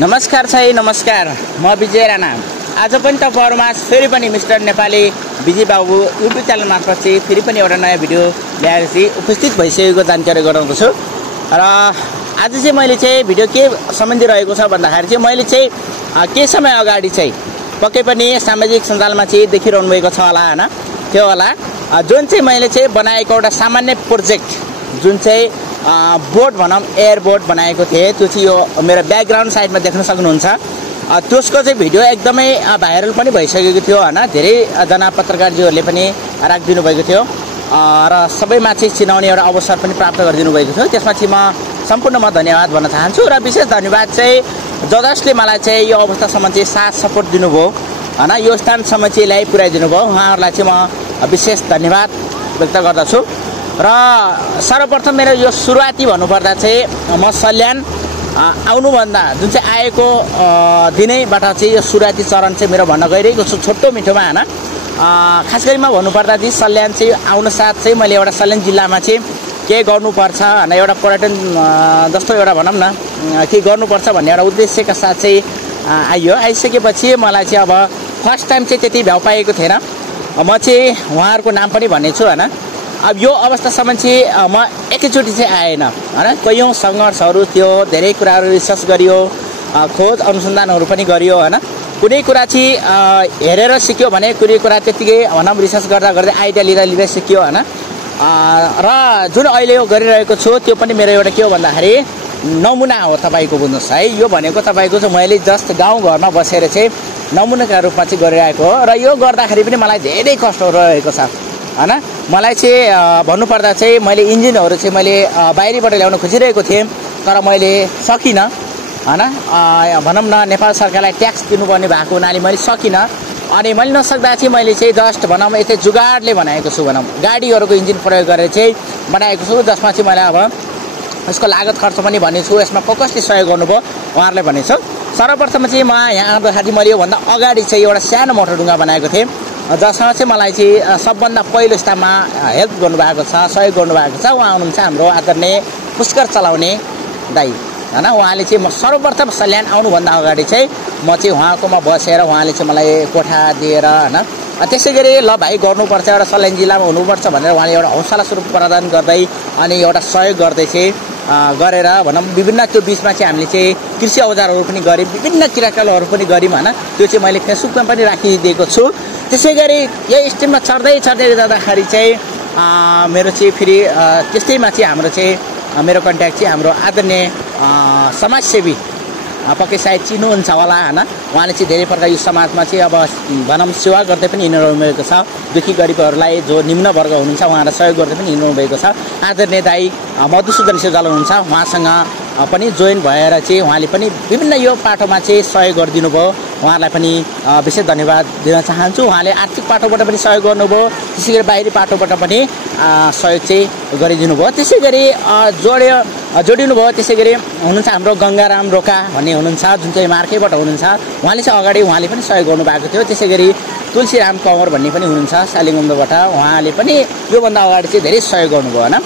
नमस्कार नमस्कार म विजय राणा आज पनि तपाईहरुमा फेरि पनि मिस्टर नेपाली विजय बाबु युट्युब च्यानल मार्फत चाहिँ फेरि पनि एउटा नयाँ भिडियो ल्याएर चाहिँ उपस्थित भइसकेको जानकारी गराउँछु र आज चाहिँ मैले चाहिँ भिडियो के सम्बन्धी रहेको छ भन्दाखेरि चाहिँ मैले चाहिँ के समय अगाडि चाहिँ पक्कै पनि सामाजिक सञ्जालमा चाहिँ देखिरहनु भएको छ होला हैन त्यो होला जुन चाहिँ मैले चाहिँ बनाएको एउटा सामान्य प्रोजेक्ट जुन चाहिँ बोर्ड भनौं एयर बोर्ड बनाएको थिए त्यो चाहिँ यो मेरो ब्याकग्राउन्ड साइडमा देख्न सक्नुहुन्छ त्यसको चाहिँ भिडियो एकदमै भाइरल पनि भइसकेको थियो हैन धेरै जना पत्रकारजीहरुले पनि राखिदिनु भएको थियो र सबैमा चाहिँ चिनाउने एउटा अवसर पनि प्राप्त गरिदिनु भएको थियो त्यसमा चाहिँ म सम्पूर्णमा धन्यवाद भन्न चाहन्छु र विशेष धन्यवाद चाहिँ जजसले मलाई चाहिँ यो अवस्थासम्म चाहिँ साथ सपोर्ट दिनुभयो हैन यो स्थानसम्म चाहिँ ल्याइ पुर्याइदिनु भयो उहाँहरुलाई चाहिँ म विशेष धन्यवाद व्यक्त गर्दछु र सर्वप्रथम मेरो यो सुरुवाती भन्नुपर्दा चाहिँ म सल्यान आउनुभन्दा जुन चाहिँ आएको दिनैबाट चाहिँ यो सुरुवाती चरण चाहिँ मेरो भन्न गइरहेको छु छोटो मिठोमा हैन खास गरी म भन्नुपर्दा चाहिँ सल्यान चाहिँ आउन साथ चाहिँ मैले एउटा सल्यान जिल्लामा चाहिँ के गर्नुपर्छ हैन एउटा पर्यटन जस्तो एउटा भनौं न के गर्नुपर्छ भन्ने एउटा उद्देश्यका साथ चाहिँ आइसकेपछि मलाई चाहिँ अब फर्स्ट टाइम चाहिँ त्यति भ्याउ पाएको थिएन म चाहिँ उहाँहरुको नाम पनि भन्नेछु हैन अब यो अवस्थासम्म चाहिँ म एकैचोटी चाहिँ आएन हैन कयौं संघर्षहरु थियो धेरै कुराहरु रिसर्च गरियो खोज अनुसन्धानहरु पनि गरियो हैन कुनै कुरा चाहिँ हेरेर सिक्यो भने कुनै कुरा त्यतिकै भनौं रिसर्च गर्दा गर्दै आइडिया लिँदा सिक्यो हैन र जुन अहिले यो गरिरहेको छु त्यो पनि मेरो एउटा के हो भन्दाखेरि नमुना हो तपाईको बुझ्नुस् है यो भनेको तपाईको चाहिँ मैले जस्ट गाउँ घरमा बसेर चाहिँ नमुनाका रूपमा चाहिँ गरिरहेको हो र यो गर्दाखेरि पनि मलाई धेरै कष्ट रहेको छ हैन मलाई चाहिँ भन्नुपर्दा चाहिँ मैले इन्जिनहरु चाहिँ मैले बाहिरबाट ल्याउन खोजिरहेको थिएँ तर मैले सकिन हैन भनौं न नेपाल सरकारलाई ट्याक्स दिनुपर्ने भएको हुनाले मैले सकिन अनि मैले नसक्दा चाहिँ मैले चाहिँ जस्ट भनौं यतै जुगाडले बनाएको छु भनौं गाडीहरुको इन्जिन प्रयोग गरेर चाहिँ बनाएको छु जसमा चाहिँ मैले अब यसको लागत खर्च पनि भन्नेछु यसमा कसले सहयोग गर्नुभयो उहाँहरुलाई भन्नेछु सर्वप्रथम चाहिँ म यहाँ आउँदाखेरि मैले यो भन्दा अगाडि चाहिँ एउटा सानो मोटरढुङ्गा बनाएको थिएँ जसमा चाहिँ मलाई चाहिँ सबभन्दा पहिलो स्थानमा हेल्प गर्नुभएको छ सहयोग गर्नुभएको छ उहाँ हुनुहुन्छ हाम्रो आदरणीय पुष्कर चलाउने दाइ हैन उहाँले चाहिँ म सर्वप्रथम सल्यान आउनुभन्दा अगाडि चाहिँ म चाहिँ उहाँकोमा बसेर उहाँले चाहिँ मलाई कोठा दिएर हैन त्यसैगरी ल भाइ गर्नुपर्छ एउटा सल्यान जिल्लामा हुनुपर्छ भनेर उहाँले एउटा हौसला स्वरूप प्रदान गर्दै अनि एउटा सहयोग गर्दै चाहिँ गरेर भनौं विभिन्न त्यो बीचमा चाहिँ हामीले चाहिँ कृषि औजारहरु पनि गरे विभिन्न क्रियाकलापहरु पनि गर्यौं हैन त्यो चाहिँ मैले फेसबुकमा पनि राखिदिएको छु त्यसैगरी यही स्टेपमा चढ्दै जाँदाखेरि चाहिँ मेरो चाहिँ फेरि त्यस्तैमा चाहिँ हाम्रो चाहिँ मेरो कन्ट्याक्ट चाहिँ हाम्रो आदरणीय समाजसेवी पक्कै सायद चिन्नुहुन्छ होला हैन उहाँले चाहिँ धेरै प्रकार यो समाजमा चाहिँ अब भनौं सेवा गर्दै पनि हिँड्नु भएको छ दुखी गरिबहरुलाई जो निम्न वर्ग हुनुहुन्छ उहाँहरुलाई सहयोग गर्दै पनि हिँड्नु भएको छ आदरणीय दाइ मधुसूदन सेउजाल हुनुहुन्छ उहाँसँग पनि जोइन भएर चाहिँ उहाँले पनि विभिन्न यो पाटोमा चाहिँ सहयोग गरिदिनु भयो उहाँलाई पनि विशेष धन्यवाद दिन चाहन्छु उहाँले आर्थिक पाटोबाट पनि सहयोग गर्नुभयो त्यसैगरी बाहिरी पाटोबाट पनि सहयोग चाहिँ गरिदिनु भयो त्यसैगरी जोडिनु भयो त्यसैगरी हुनुहुन्छ हाम्रो गंगाराम रोका भन्ने हुनुहुन्छ जुन चाहिँ मार्केबाट हुनुहुन्छ उहाँले चाहिँ अगाडि उहाँले पनि सहयोग गर्नुभएको थियो त्यसैगरी तुलसीराम कमर भन्ने पनि हुनुहुन्छ सालिगुम्बोबाट उहाँले पनि यो भन्दा अगाडि चाहिँ धेरै सहयोग गर्नुभयो हैन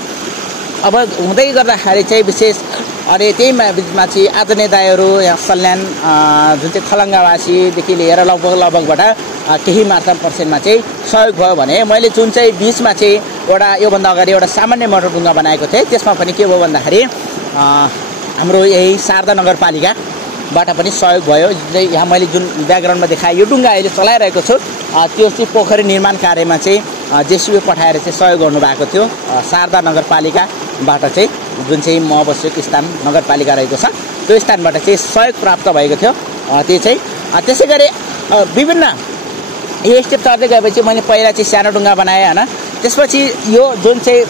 अब हुँदै गर्दाखेरि चाहिँ विशेष अनि त्यही बीचमा चाहिँ आदरणीय दाइहरु यहाँ सल्यान जुन चाहिँ खलंगावासीदेखि लिएर लगभगबाट केही मात्रा पर्सेन्टमा चाहिँ सहयोग भयो भने मैले जुन चाहिँ बीचमा चाहिँ एउटा यो भन्दा अगाडि एउटा सामान्य मोटरढुङ्गा बनाएको थिएँ त्यसमा पनि के भयो भन्दाखेरि हाम्रो यही शारदा नगरपालिकाबाट पनि सहयोग भयो यहाँ मैले जुन ब्याकग्राउन्डमा देखाए यो ढुङ्गा अहिले चलाइरहेको छु त्यो चाहिँ पोखरी निर्माण कार्यमा चाहिँ जेसीबी पठाएर चाहिँ सहयोग गर्नुभएको थियो शारदा नगरपालिकाबाट चाहिँ जुन चाहिँ म बसेको स्थान नगरपालिका रहेको छ त्यो स्थानबाट चाहिँ सहयोग प्राप्त भएको थियो त्यो चाहिँ त्यसैगरी विभिन्न यो स्टेप चढ्दै गएपछि मैले पहिला चाहिँ सानो ढुङ्गा बनाएँ हैन त्यसपछि यो जुन चाहिँ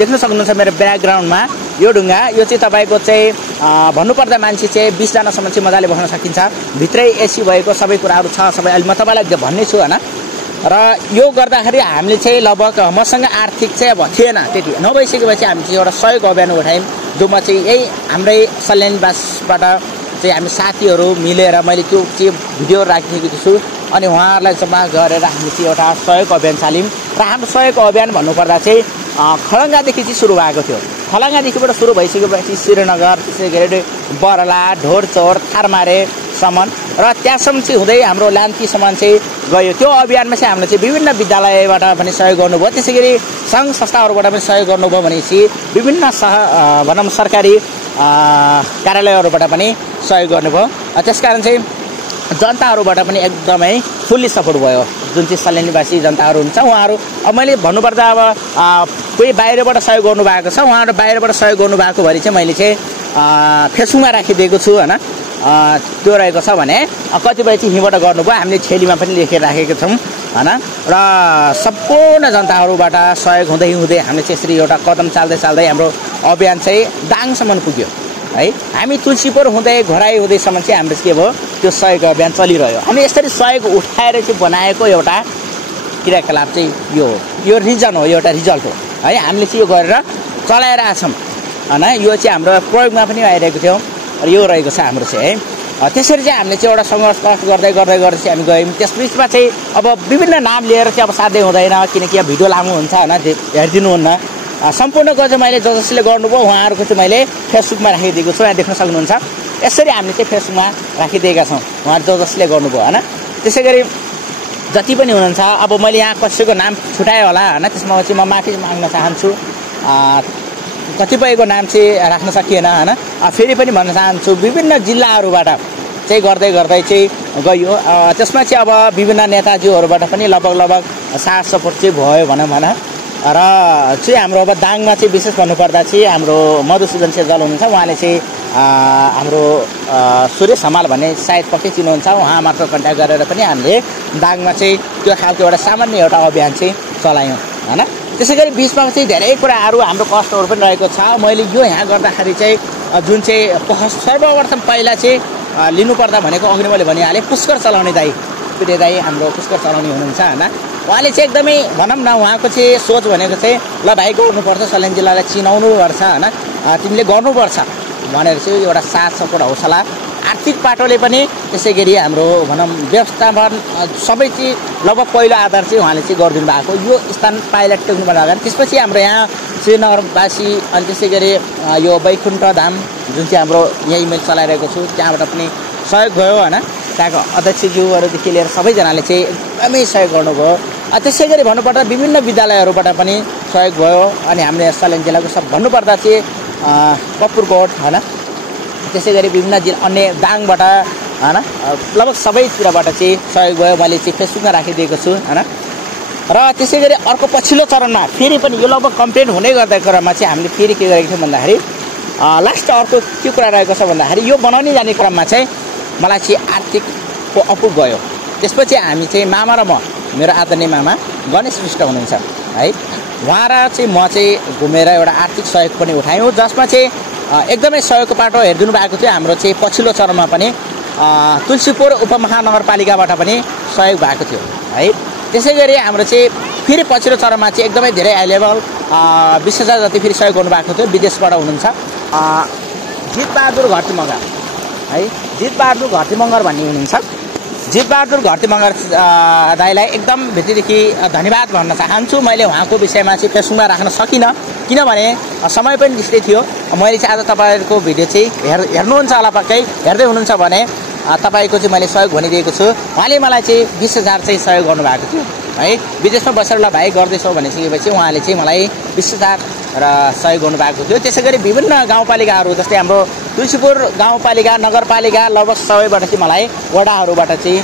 देख्न सक्नुहुन्छ मेरो ब्याकग्राउन्डमा यो ढुङ्गा यो चाहिँ तपाईको चाहिँ भन्नुपर्दा मान्छे चाहिँ 20 जनासम्म चाहिँ मजाले बस्न सकिन्छ भित्रै एसी भएको सबै कुराहरु छ सबै अहिले म तपाईलाई भन्ने छु हैन र यो गर्दाखेरि हामीले चाहिँ लगभग मसँग आर्थिक चाहिँ अब थिएन त्यति नभइसकेपछि हामी चाहिँ एउटा सहयोग अभियान उठायौं जोमा चाहिँ यही हाम्रै सल्यानवासबाट चाहिँ हामी साथीहरु मिलेर मैले त्यो चाहिँ भिडियो राखिदिएको छु अनि उहाँहरुलाई जम्मा गरेर हामी चाहिँ एउटा सहयोग अभियान चाल्यौं र हाम्रो सहयोग अभियान भन्नुपर्दा चाहिँ खलंगादेखि चाहिँ सुरु भएको थियो खलङ्गादेखिबाट सुरु भइसकेपछि श्रीनगर, त्यसै गरी बरला, ढोरचौर, थारमारेसम्म र त्यहाँसम्म चाहिँ हुँदै हाम्रो लान्तीसम्म चाहिँ गयो। त्यो अभियानमा चाहिँ हामीले चाहिँ विभिन्न विद्यालयबाट पनि सहयोग गर्नुभयो, त्यसै गरी सङ्घ संस्थाहरूबाट पनि सहयोग गर्नुभयो भनेपछि विभिन्न भनौँ सरकारी कार्यालयहरूबाट पनि सहयोग गर्नुभयो। त्यसकारण चाहिँ जनताहरूबाट पनि एकदमै फुल्ली सपोर्ट भयो। जुन चाहिँ सल्यानीवासी जनताहरू हुन्छ उहाँहरू, अब मैले भन्नुपर्दा अब कोही बाहिरबाट सहयोग गर्नुभएको छ, उहाँहरू बाहिरबाट सहयोग गर्नुभएको भरि चाहिँ मैले चाहिँ फेसबुकमा राखिदिएको छु होइन। त्यो रहेको छ भने कतिपय चाहिँ यहीँबाट गर्नुभयो, हामीले छेलीमा पनि लेखेर राखेको छौँ होइन। र सम्पूर्ण जनताहरूबाट सहयोग हुँदै हामीले चाहिँ यसरी एउटा कदम चाल्दै हाम्रो अभियान चाहिँ दाङसम्म पुग्यो है। हामी तुलसीपुर हुँदै घराई हुँदैसम्म चाहिँ हाम्रो के भयो, त्यो सहयोग अभियान चलिरह्यो। हामी यसरी सहयोग उठाएर चाहिँ बनाएको एउटा क्रियाकलाप चाहिँ यो रिजन हो, यो एउटा रिजल्ट हो है। हामीले चाहिँ यो गरेर चलाइरहेछौँ होइन। यो चाहिँ हाम्रो प्रयोगमा पनि आइरहेको थियो र यो रहेको छ हाम्रो चाहिँ है। त्यसरी चाहिँ हामीले चाहिँ एउटा सङ्घर्ष गर्दै चाहिँ हामी गयौँ। त्यसबिचमा चाहिँ अब विभिन्न नाम लिएर चाहिँ अब साध्य हुँदैन, किनकि अब भिडियो लामो हुन्छ होइन, हेरिदिनुहुन्न। सम्पूर्णको चाहिँ मैले जसले गर्नुभयो उहाँहरूको चाहिँ मैले फेसबुकमा राखिदिएको छु, यहाँ देख्न सक्नुहुन्छ। यसरी हामीले चाहिँ फेसबुकमा राखिदिएका छौँ उहाँहरू जसले गर्नुभयो होइन। त्यसै गरी जति पनि हुनुहुन्छ, अब मैले यहाँ कसैको नाम छुटाएँ होला होइन, त्यसमा चाहिँ म माफी माग्न चाहन्छु। कतिपयको नाम चाहिँ राख्न सकिएन होइन। फेरि पनि भन्न चाहन्छु विभिन्न जिल्लाहरूबाट चाहिँ गर्दै चाहिँ गयो। त्यसमा चाहिँ अब विभिन्न नेताजीहरूबाट पनि लगभग साथ सपोर्ट चाहिँ भयो भनौँ भन। र चाहिँ हाम्रो अब दाङमा चाहिँ विशेष भन्नुपर्दा चाहिँ हाम्रो मधुसूदन सेजल हुनुहुन्छ, उहाँले चाहिँ हाम्रो सुरेश हमाल भन्ने सायद पक्कै चिन्नुहुन्छ, उहाँ मात्र कन्ट्याक्ट गरेर पनि हामीले दाङमा चाहिँ त्यो खालको एउटा सामान्य एउटा अभियान चाहिँ चलायौँ होइन। त्यसै गरी बिचमा चाहिँ धेरै कुराहरू हाम्रो कष्टहरू पनि रहेको छ। मैले यो यहाँ गर्दाखेरि चाहिँ जुन चाहिँ सर्वप्रथम पहिला चाहिँ लिनुपर्दा भनेको अघि मैले भनिहालेँ, पुष्कर चलाउने दाई प्रिय दाई हाम्रो पुष्कर चलाउने हुनुहुन्छ होइन। उहाँले चाहिँ एकदमै भनौँ न उहाँको चाहिँ सोच भनेको चाहिँ ल भाइ गर्नुपर्छ, सल्यान जिल्लालाई चिनाउनु पर्छ होइन, तिमीले गर्नुपर्छ भनेर चाहिँ एउटा साथ सपोर्ट हौसला आर्थिक पाटोले पनि, त्यसै गरी हाम्रो भनौँ व्यवस्थापन सबै चाहिँ लगभग पहिलो आधार चाहिँ उहाँले चाहिँ गरिदिनु भएको। यो स्थान पाइलट टेक्नुभन्दा अगाडि त्यसपछि हाम्रो यहाँ श्रीनगरवासी अनि त्यसै गरी यो वैकुण्ठ धाम जुन चाहिँ हाम्रो यहाँ इमेल चलाइरहेको छु त्यहाँबाट पनि सहयोग भयो होइन। त्यहाँको अध्यक्षज्यूहरूदेखि लिएर सबैजनाले चाहिँ एकदमै सहयोग गर्नुभयो। त्यसै गरी भन्नुपर्दा विभिन्न विद्यालयहरूबाट पनि सहयोग भयो। अनि हामीले सल्यान जिल्लाको सब भन्नुपर्दा चाहिँ कपुरकोट होइन, त्यसै गरी विभिन्न अन्य दाङबाट होइन, लगभग सबैतिरबाट चाहिँ सहयोग भयो। मैले चाहिँ फेसबुकमा राखिदिएको छु होइन। र त्यसै गरी अर्को पछिल्लो चरणमा फेरि पनि यो लगभग कम्प्लेन हुँदै गर्दा क्रममा चाहिँ हामीले फेरि के गरेको थियौँ भन्दाखेरि लास्ट अर्को के कुरा रहेको छ भन्दाखेरि यो बनाउने जाने क्रममा चाहिँ मलाई चाहिँ आर्थिकको अपुग गयो। त्यसपछि हामी चाहिँ मामा र म, मेरो आदरणीय मामा गणेश विष्ट हुनुहुन्छ है, उहाँ र चाहिँ म चाहिँ घुमेर एउटा आर्थिक सहयोग पनि उठायौँ, जसमा चाहिँ एकदमै सहयोगको पाटो हेरिदिनु भएको थियो। हाम्रो चाहिँ पछिल्लो चरणमा पनि तुलसीपुर उपमहानगरपालिकाबाट पनि सहयोग भएको थियो है। त्यसै गरी हाम्रो चाहिँ फेरि पछिल्लो चरणमा चाहिँ एकदमै धेरै हाई लेभल 20,000 जति फेरि सहयोग गर्नुभएको थियो। विदेशबाट हुनुहुन्छ जितबहादुर घरती मगर है, जितबहादुर घरती मगर भन्ने हुनुहुन्छ। जितबहादुर घरती मगर दाईलाई एकदम भित्रदेखि धन्यवाद भन्न चाहन्छु। मैले उहाँको विषयमा चाहिँ फेसबुकमा राख्न सकिनँ किनभने समय पनि त्यस्तै थियो। मैले चाहिँ आज तपाईँहरूको भिडियो चाहिँ हेर्नुहुन्छ होला, पक्कै हेर्दै हुनुहुन्छ भने तपाईँको चाहिँ मैले सहयोग भनिदिएको छु। उहाँले मलाई चाहिँ 20,000 चाहिँ सहयोग गर्नुभएको थियो है। विदेशमा बसेर ल भाइ गर्दैछौ भनिसकेपछि उहाँले चाहिँ मलाई 20,000 र सहयोग गर्नुभएको थियो। त्यसै गरी विभिन्न गाउँपालिकाहरू जस्तै हाम्रो तुलसीपुर गाउँपालिका, नगरपालिका लगभग सबैबाट चाहिँ मलाई वडाहरूबाट चाहिँ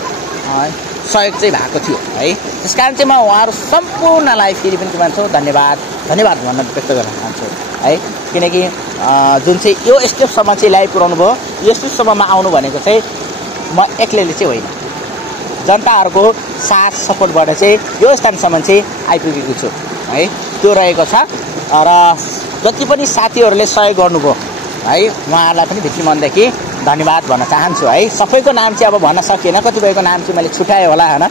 सहयोग चाहिँ भएको थियो है। त्यस कारण चाहिँ म उहाँहरू सम्पूर्णलाई फेरि पनि के भन्छौँ धन्यवाद भन्न व्यक्त गर्न चाहन्छु है। किनकि जुन चाहिँ यो स्टेपसम्म चाहिँ ल्याइ पुऱ्याउनु भयो, यो स्टेपसम्ममा आउनु भनेको चाहिँ म एक्लैले चाहिँ होइन, जनताहरूको साथ सपोर्टबाट चाहिँ यो स्थानसम्म चाहिँ आइपुगेको छु है। त्यो रहेको छ र जति पनि साथीहरूले सहयोग गर्नुभयो है उहाँहरूलाई पनि भित्री मनदेखि धन्यवाद भन्न चाहन्छु है। सबैको नाम चाहिँ अब भन्न सकिएन, कतिपयको नाम चाहिँ मैले छुट्याएँ होला होइन।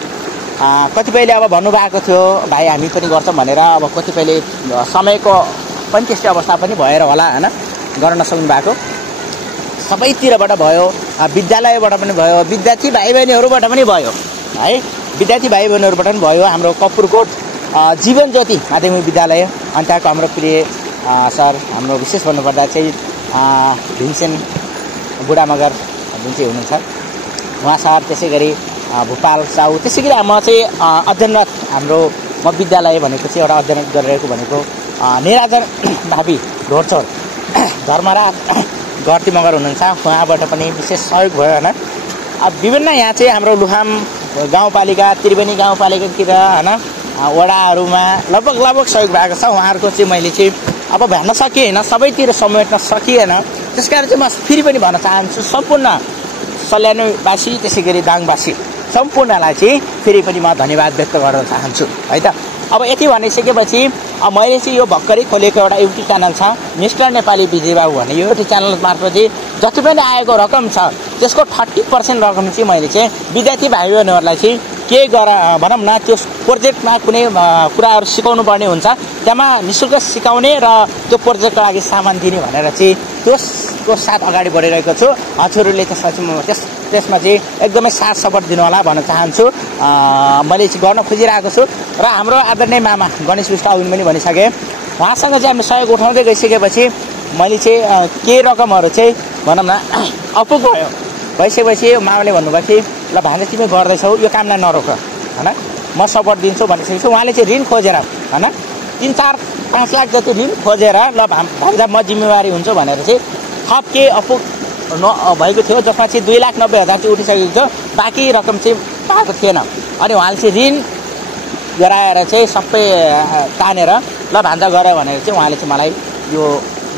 कतिपयले अब भन्नुभएको थियो भाइ हामी पनि गर्छौँ भनेर, अब कतिपयले समयको पनि त्यस्तै अवस्था पनि भएर होला होइन गर्न नसक्नु भएको। सबैतिरबाट भयो, विद्यालयबाट पनि भयो, विद्यार्थी भाइ बहिनीहरूबाट पनि भयो है, विद्यार्थी भाइ बहिनीहरूबाट पनि भयो। हाम्रो कपुरकोट जीवन ज्योति माध्यमिक विद्यालय अनि त्यहाँको हाम्रो प्रिय सर हाम्रो विशेष भन्नुपर्दा चाहिँ भीमसेन बुढा मगर जुन चाहिँ हुनुहुन्छ उहाँ सर, त्यसै गरी भूपाल साहु, त्यसै गरी म चाहिँ अध्ययनरत हाम्रो म विद्यालय भनेको चाहिँ एउटा अध्ययन गरिरहेको भनेको निराजन भावी ढोरचोर धर्मराज गर्ती मगर हुनुहुन्छ। उहाँबाट पनि विशेष सहयोग भयो होइन। विभिन्न यहाँ चाहिँ हाम्रो लुहाम गाउँपालिका, त्रिवेणी गाउँपालिकातिर होइन वडाहरूमा लगभग सहयोग भएको छ। उहाँहरूको चाहिँ मैले चाहिँ अब भन्न सकिएन, सबैतिर समेट्न सकिएन। त्यसकारण चाहिँ म फेरि पनि भन्न चाहन्छु सम्पूर्ण सल्यानवासी त्यसै गरी दाङवासी सम्पूर्णलाई चाहिँ फेरि पनि म धन्यवाद व्यक्त गर्न चाहन्छु है त। अब यति भनिसकेपछि मैले चाहिँ यो भर्खरै खोलेको एउटा युट्युब च्यानल छ मिस्टर नेपाली विजय बाबु भन्ने। यो युट्युब च्यानल मार्फत चाहिँ जति पनि आएको रकम छ त्यसको 30% रकम चाहिँ मैले चाहिँ विद्यार्थी भाइ बहिनीहरूलाई चाहिँ के भनौँ न त्यो प्रोजेक्टमा कुनै कुराहरू सिकाउनु पर्ने हुन्छ, त्यहाँ निःशुल्क सिकाउने र त्यो प्रोजेक्टको लागि सामान दिने भनेर चाहिँ त्यसको साथ अगाडि बढिरहेको छु। हजुरहरूले त्यसमा चाहिँ एकदमै साथ सपोर्ट दिनु होला भन्न चाहन्छु। मैले चाहिँ गर्न खोजिरहेको छु र हाम्रो आदरणीय मामा गणेश विष्ट अघि पनि भनिसकेँ, उहाँसँग चाहिँ हामी सहयोग उठाउँदै गइसकेपछि मैले चाहिँ केही रकमहरू चाहिँ भनौँ न अपुग भइसकेपछि मामाले भन्नुभयो कि ल भान्जा तिमी गर्दैछौ यो कामलाई नरोक होइन, म सपोर्ट दिन्छु भनिसकेपछि उहाँले चाहिँ ऋण खोजेर होइन 3-4-5 लाख जति ऋण खोजेर ल भान्जा म जिम्मेवारी हुन्छु भनेर चाहिँ थप केही अपुग भएको थियो, जसमा चाहिँ 2,90,000 चाहिँ उठिसकेको थियो, बाँकी रकम चाहिँ पाएको थिएन। अनि उहाँले चाहिँ ऋण गराएर चाहिँ सबै तानेर ल भान्जा गर भनेर चाहिँ उहाँले चाहिँ मलाई यो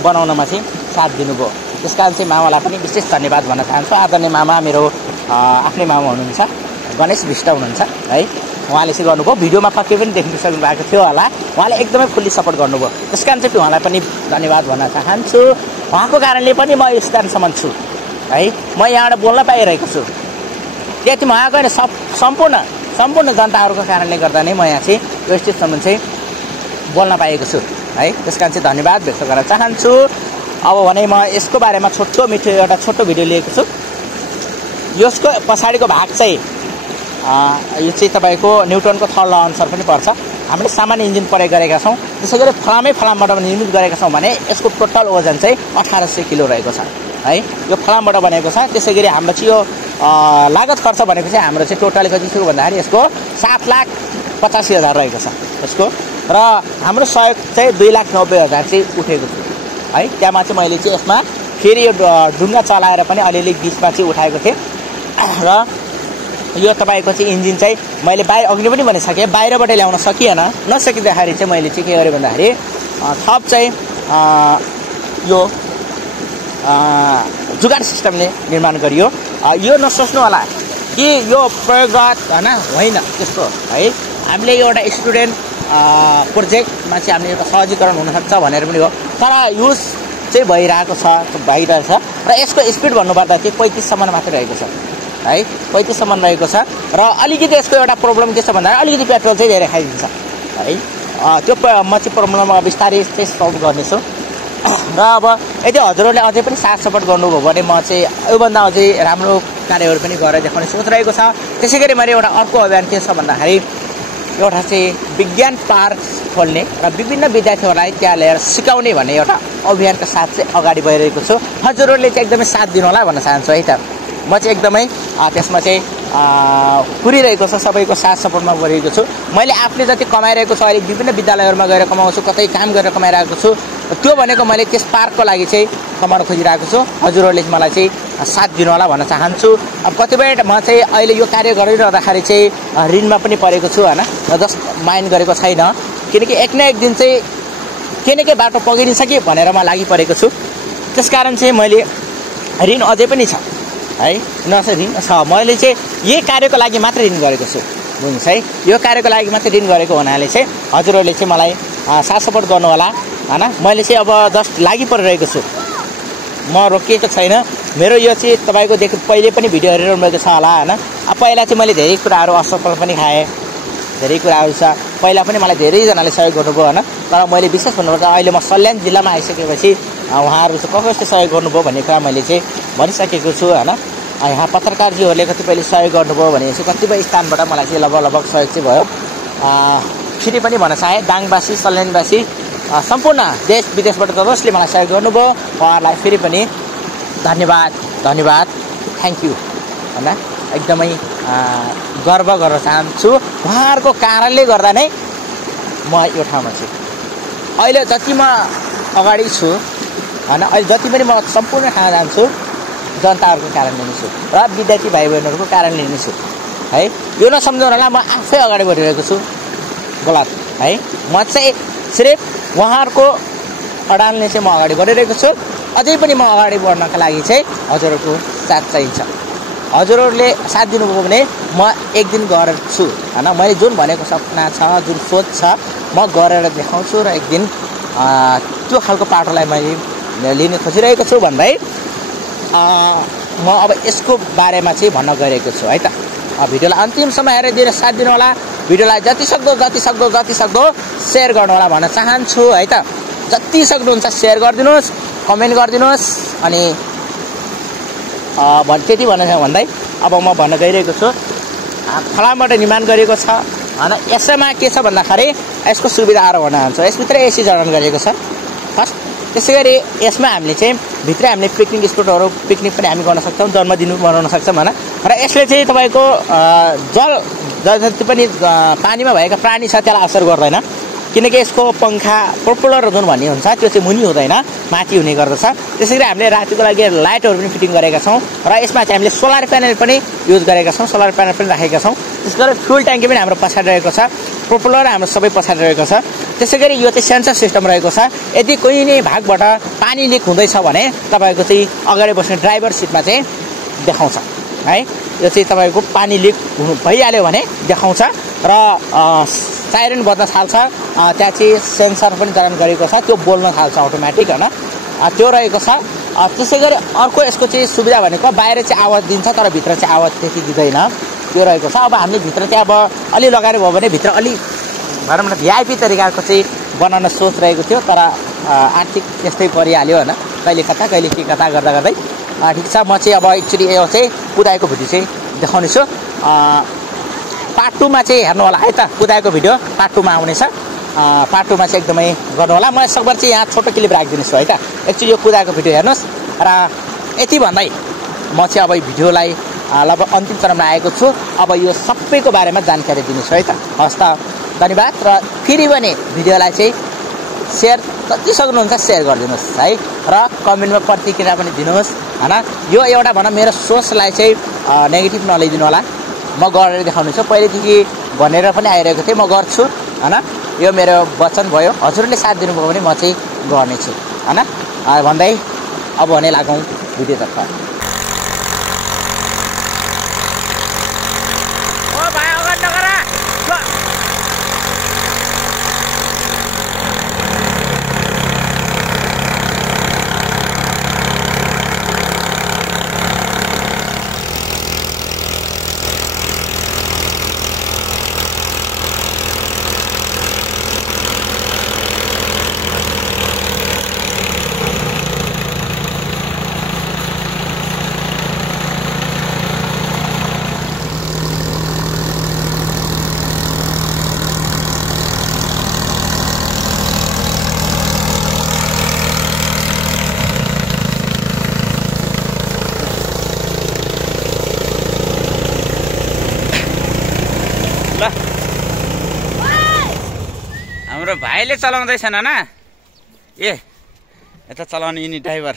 बनाउनमा चाहिँ साथ दिनुभयो। त्यस कारण चाहिँ मामालाई पनि विशेष धन्यवाद भन्न चाहन्छु। आदरणीय मामा मेरो आफ्नै मामा हुनुहुन्छ, गणेश विष्ट हुनुहुन्छ है। उहाँले चाहिँ गर्नुभयो, भिडियोमा पक्कै पनि देख्न सक्नु भएको थियो होला, उहाँले एकदमै फुल्ली सपोर्ट गर्नुभयो। त्यस कारण चाहिँ उहाँलाई पनि धन्यवाद भन्न चाहन्छु। उहाँको कारणले पनि म यो स्थानसम्म छु है। म यहाँबाट बोल्न पाइरहेको छु, त्यति म आएको होइन, सम्पूर्ण जनताहरूको कारणले गर्दा नै म यहाँ चाहिँ यो स्टेजसम्म चाहिँ बोल्न पाएको छु है। त्यस कारण चाहिँ धन्यवाद व्यक्त गर्न चाहन्छु। अब भने म यसको बारेमा एउटा छोटो भिडियो लिएको छु। यसको पछाडिको भाग चाहिँ यो चाहिँ तपाईँको न्युटनको थर्ड ल अनुसार पनि पर्छ। हामीले सामान्य इन्जिन प्रयोग गरेका छौँ, त्यसै गरी फलामबाट निर्मित गरेका छौँ भने यसको टोटल वजन चाहिँ 1800 किलो रहेको छ है। यो फलामबाट बनेको छ। त्यसै गरी हाम्रो चाहिँ यो लागत खर्च भनेको चाहिँ हाम्रो चाहिँ टोटल कति थियो भन्दाखेरि यसको 7,85,000 रहेको छ यसको, र हाम्रो सहयोग चाहिँ 2,90,000 चाहिँ उठेको थियो है। त्यहाँमा चाहिँ मैले चाहिँ यसमा फेरि यो ढुङ्गा चलाएर पनि अलिअलि बिचमा चाहिँ उठाएको थिएँ। र यो तपाईँको चाहिँ इन्जिन चाहिँ मैले बाहिर अघि पनि भनिसकेँ, बाहिरबाट ल्याउन सकिएन। नसकिँदाखेरि चाहिँ मैले चाहिँ के गरेँ भन्दाखेरि थप चाहिँ यो जुगाड सिस्टमले निर्माण गरियो। यो नसोच्नु होला कि यो प्रयोगरत होइन त्यस्तो है। हामीले एउटा स्टुडेन्ट प्रोजेक्टमा चाहिँ हामीले एउटा सहजीकरण हुनसक्छ भनेर पनि हो, तर युज चाहिँ भइरहेछ र यसको स्पिड भन्नुपर्दा चाहिँ 35सम्म मात्रै रहेको छ है। 35सम्म रहेको छ र अलिकति यसको एउटा प्रब्लम के छ भन्दाखेरि अलिकति पेट्रोल चाहिँ धेरै खाइदिन्छ है। त्यो म चाहिँ प्रब्लममा बिस्तारै चाहिँ सल्भ गर्नेछु। र अब यदि हजुरहरूले अझै पनि साथ सपोर्ट गर्नुभयो भने म चाहिँ योभन्दा अझै राम्रो कार्यहरू पनि गरेर देखाउने सोचिरहेको छ। त्यसै गरी मैले एउटा अर्को अभियान के छ भन्दाखेरि एउटा चाहिँ विज्ञान पार्क खोल्ने र विभिन्न विद्यार्थीहरूलाई त्यहाँ ल्याएर सिकाउने भन्ने एउटा अभियानका साथ चाहिँ अगाडि बढिरहेको छु। हजुरहरूले चाहिँ एकदमै साथ दिनु होला भन्न चाहन्छु है त। म चाहिँ एकदमै त्यसमा चाहिँ पुरिरहेको छ, सबैको साथ सपोर्टमा बढिरहेको छु। मैले आफूले जति कमाइरहेको छु अहिले विभिन्न विद्यालयहरूमा गएर कमाउँछु, कतै काम गरेर कमाइरहेको छु, त्यो भनेको मैले त्यस पार्कको लागि चाहिँ कमाउन खोजिरहेको छु। हजुरहरूले मलाई चाहिँ साथ दिनु होला भन्न चाहन्छु। अब कतिपय म चाहिँ अहिले यो कार्य गरिरहँदाखेरि चाहिँ ऋणमा पनि परेको छु होइन, जस्ट माइन्ड गरेको छैन, किनकि एक न एक दिन चाहिँ के न के बाटो पगिन्छ कि भनेर म लागि परेको छु। त्यसकारण चाहिँ मैले ऋण अझै पनि छ है, ऋण छ। मैले चाहिँ यही कार्यको लागि मात्र ऋण गरेको छु बुझ्नुहोस् है। यो कार्यको लागि मात्रै ऋण गरेको हुनाले चाहिँ हजुरहरूले चाहिँ मलाई साथ सपोर्ट गर्नु होला होइन। मैले चाहिँ अब जस्ट लागि परिरहेको छु, म रोकिएको छैन। मेरो यो चाहिँ तपाईँको पहिले पनि भिडियो हेरिरहनु भएको छ होला होइन। अब पहिला चाहिँ मैले धेरै कुराहरू असफल पनि खाएँ, धेरै कुराहरू छ। पहिला पनि मलाई धेरैजनाले सहयोग गर्नुभयो होइन, तर मैले विशेष भन्नुपर्दा अहिले म सल्यान जिल्लामा आइसकेपछि उहाँहरू चाहिँ कसले सहयोग गर्नुभयो भन्ने कुरा मैले चाहिँ भनिसकेको छु होइन। यहाँ पत्रकारजीहरूले कतिपयले सहयोग गर्नुभयो भनेपछि कतिपय स्थानबाट मलाई चाहिँ लगभग सहयोग चाहिँ भयो। फेरि पनि भन्न चाहे दाङवासी सल्यानवासी सम्पूर्ण देश विदेशबाट जसले मलाई सहयोग गर्नुभयो उहाँहरूलाई फेरि पनि धन्यवाद थ्याङ्क यू होइन एकदमै गर्व गर्न चाहन्छु। उहाँहरूको कारणले गर्दा नै म यो ठाउँमा छु। अहिले जति म अगाडि छु होइन, अहिले जति पनि म सम्पूर्ण ठाउँ जान्छु जनताहरूको कारणले नै छु र विद्यार्थी भाइ बहिनीहरूको कारणले नै छु है। यो नसम्झाउन होला म आफै अगाडि बढिरहेको छु गलत है। म चाहिँ सिर्फ उहाँहरूको अडानले चाहिँ म अगाडि बढिरहेको छु। अझै पनि म अगाडि बढ्नका लागि चाहिँ हजुरहरूको साथ चाहिन्छ। हजुरहरूले साथ दिनुभयो भने म एक दिन गर्छु होइन। मैले जुन भनेको सपना छ, जुन सोच छ, म गरेर देखाउँछु र एक दिन त्यो खालको पाटोलाई मैले लिन खोजिरहेको छु भन्दै म अब यसको बारेमा चाहिँ भन्न गइरहेको छु है त। भिडियोलाई अन्तिमसम्म हेरेर दिएर साथ दिनु होला। भिडियोलाई जति सक्दो सेयर गर्नु होला भन्न चाहन्छु है त। जति सक्नुहुन्छ सेयर गरिदिनुहोस्, कमेन्ट गरिदिनुहोस्। अनि त्यति भन्दै अब म भन्न गइरहेको छु। फलामबाट निर्माण गरिएको छ होइन। यसमा के छ भन्दाखेरि यसको सुविधाहरू भन्न चाहन्छु। यसभित्र एसी जडान गरिएको छ फर्स्ट। त्यसै गरी यसमा हामीले चाहिँ भित्रै हामीले पिकनिक स्पोटहरू पिकनिक पनि हामी गर्न सक्छौँ, जन्मदिन बनाउन सक्छौँ होइन। र यसले चाहिँ तपाईँको जल जति पनि पानीमा भएका प्राणी छ त्यसलाई असर गर्दैन, किनकि यसको पङ्खा प्रोपेलर जुन भन्ने हुन्छ त्यो चाहिँ मुनि हुँदैन, माथि हुने गर्दछ। त्यसै गरी हामीले रातिको लागि लाइटहरू पनि फिटिङ गरेका छौँ र यसमा चाहिँ हामीले सोलर प्यानल पनि युज गरेका छौँ, सोलर प्यानल पनि राखेका छौँ। त्यसै गरी फ्युल ट्याङ्की पनि हाम्रो पछाडि रहेको छ, प्रोपेलर हाम्रो सबै पछाडि रहेको छ। त्यसै गरी यो चाहिँ सेन्सर सिस्टम रहेको छ। यदि कुनै नै भागबाट पानी लिक हुँदैछ भने तपाईँको चाहिँ अगाडि बस्ने ड्राइभर सिटमा चाहिँ देखाउँछ है। यो चाहिँ तपाईँको पानी लिक भइहाल्यो भने देखाउँछ र साइरन बज्न थाल्छ। त्यहाँ चाहिँ सेन्सर पनि जडान गरेको छ, त्यो बोल्न थाल्छ अटोमेटिक होइन, त्यो रहेको छ। त्यसै गरी अर्को यसको चाहिँ सुविधा भनेको बाहिर चाहिँ आवाज दिन्छ तर भित्र चाहिँ आवाज त्यति दिँदैन, त्यो रहेको छ। अब हामीले भित्र चाहिँ अब अलि लगाएर भयो भने भित्र अलि भनौँ न भिआइपी तरिकाको चाहिँ बनाउन सोच रहेको थियो, तर आर्थिक त्यस्तै परिहाल्यो होइन। कहिले कता कहिले के कता गर्दा गर्दै ठिक छ। म चाहिँ अब एक्चुली यो चाहिँ कुदाएको भिडियो चाहिँ देखाउनेछु। पार्ट 2 मा चाहिँ हेर्नु होला है त। कुदाएको भिडियो पार्ट 2 मा आउनेछ। पार्ट 2 मा चाहिँ एकदमै गर्नु होला। म सकभर चाहिँ यहाँ छोटो क्लिप राखिदिनुहोस् है त। एक्चुली यो कुदाएको भिडियो हेर्नुहोस् र यति भन्दै म चाहिँ अब भिडियोलाई लगभग अन्तिम चरणमा आएको छु। अब यो सबैको बारेमा जानकारी दिनेछु है त। हस् त, धन्यवाद। र फेरि पनि भिडियोलाई चाहिँ सेयर जति सक्नुहुन्छ सेयर गरिदिनुहोस् है र कमेन्टमा प्रतिक्रिया पनि दिनुहोस् होइन। यो एउटा भनौँ मेरो सोचलाई चाहिँ नेगेटिभ नलिदिनु होला। म गरेर देखाउने छु, पहिलेदेखि भनेर पनि आइरहेको थिएँ, म गर्छु होइन। यो मेरो वचन भयो, हजुरले साथ दिनुभयो भने म चाहिँ गर्नेछु होइन भन्दै अब भने लागौँ भिडियोतर्फ। हाम्रो भाइले चलाउँदैछन् होइन। ए यता चलाउने यिनी ड्राइभर